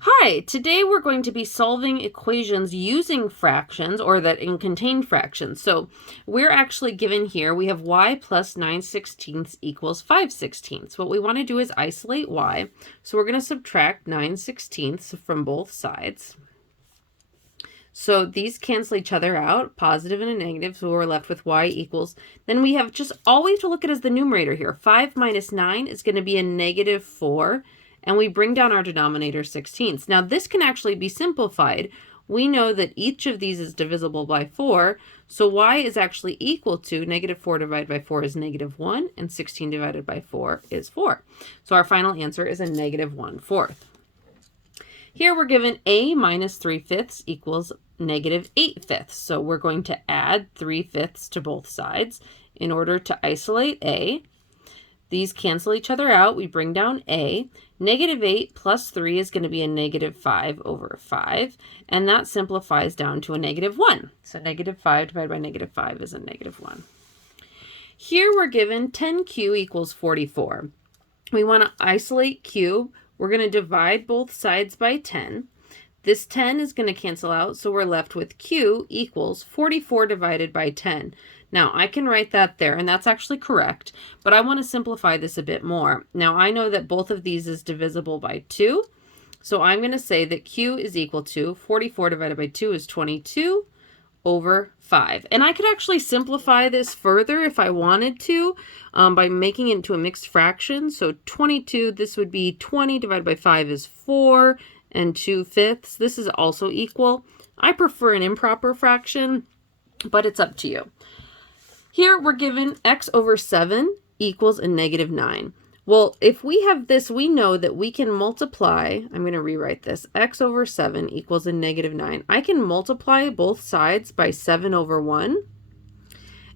Hi, today we're going to be solving equations using fractions or that contain fractions. So we're actually given here, we have y plus 9/16 equals 5/16. What we want to do is isolate y. So we're going to subtract 9/16 from both sides. So these cancel each other out, positive and a negative, so we're left with y equals. Then we have just all we have to look at is the numerator here. 5 minus 9 is going to be a negative 4, and we bring down our denominator 16ths. Now this can actually be simplified. We know that each of these is divisible by 4, so y is actually equal to negative 4 divided by 4 is negative 1, and 16 divided by 4 is 4. So our final answer is a negative 1/4. Here we're given a minus 3/5 equals negative 8/5. So we're going to add 3/5 to both sides in order to isolate a. These cancel each other out. We bring down a. Negative 8 plus 3 is going to be a negative 5/5. And that simplifies down to a negative 1. So negative 5 divided by negative 5 is a negative 1. Here we're given 10q equals 44. We want to isolate q. We're going to divide both sides by 10. This 10 is going to cancel out, so we're left with q equals 44 divided by 10. Now, I can write that there, and that's actually correct, but I want to simplify this a bit more. Now, I know that both of these is divisible by 2, so I'm going to say that q is equal to 44 divided by 2 is 22 over 5. And I could actually simplify this further if I wanted to by making it into a mixed fraction. So 22, this would be 20 divided by 5 is 4 and 2/5. This is also equal. I prefer an improper fraction, but it's up to you. Here we're given x over 7 equals a negative 9. Well, if we have this, we know that we can multiply, I'm going to rewrite this, x over 7 equals a negative 9. I can multiply both sides by 7 over 1,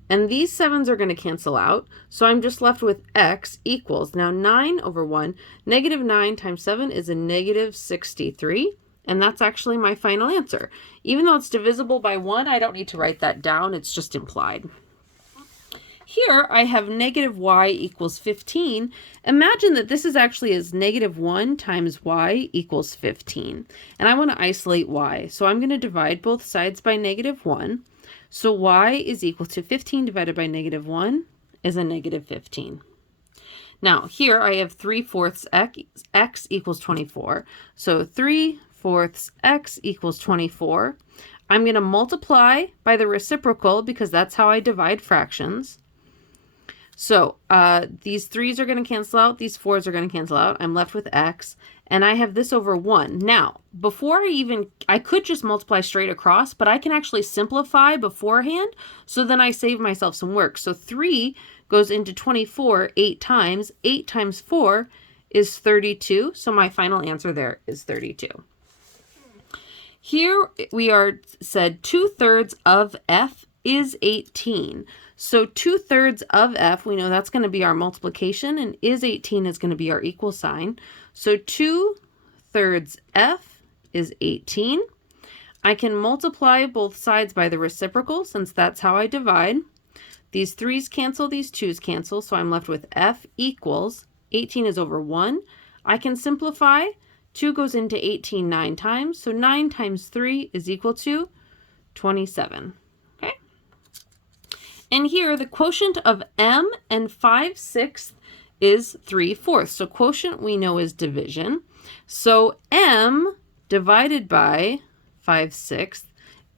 and these 7s are going to cancel out, so I'm just left with x equals, now 9 over 1, negative 9 times 7 is a negative 63, and that's actually my final answer. Even though it's divisible by 1, I don't need to write that down, it's just implied. Here I have negative y equals 15. Imagine that this is actually as negative 1 times y equals 15. And I want to isolate y. So I'm going to divide both sides by negative 1. So y is equal to 15 divided by negative 1 is a negative 15. Now here I have 3/4 x equals 24. So 3/4 x equals 24. I'm going to multiply by the reciprocal because that's how I divide fractions. So these 3's are going to cancel out. These 4's are going to cancel out. I'm left with x. And I have this over 1. Now, before I could just multiply straight across, but I can actually simplify beforehand. So then I save myself some work. So 3 goes into 24 8 times. 8 times 4 is 32. So my final answer there is 32. Here we are said 2/3 of f is 18. So 2/3 of f, we know that's going to be our multiplication, and is 18 is going to be our equal sign. So 2/3 f is 18. I can multiply both sides by the reciprocal since that's how I divide. These 3's cancel, these 2's cancel, so I'm left with f equals 18 is over 1. I can simplify. 2 goes into 18 9 times, so 9 times 3 is equal to 27. And here, the quotient of m and 5/6 is 3/4. So quotient we know is division. So m divided by 5/6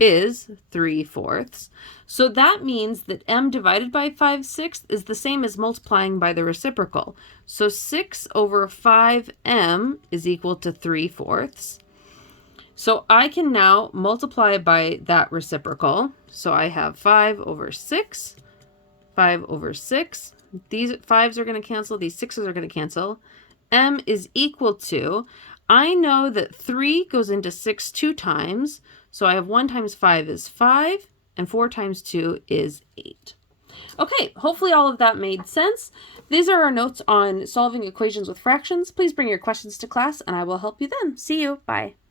is 3/4. So that means that m divided by 5/6 is the same as multiplying by the reciprocal. So 6 over 5m is equal to 3/4. So I can now multiply by that reciprocal. So I have 5 over 6, 5 over 6. These 5's are going to cancel, these 6's are going to cancel. M is equal to, I know that 3 goes into 6 2 times. So I have 1 times 5 is 5, and 4 times 2 is 8. Okay, hopefully all of that made sense. These are our notes on solving equations with fractions. Please bring your questions to class, and I will help you then. See you. Bye.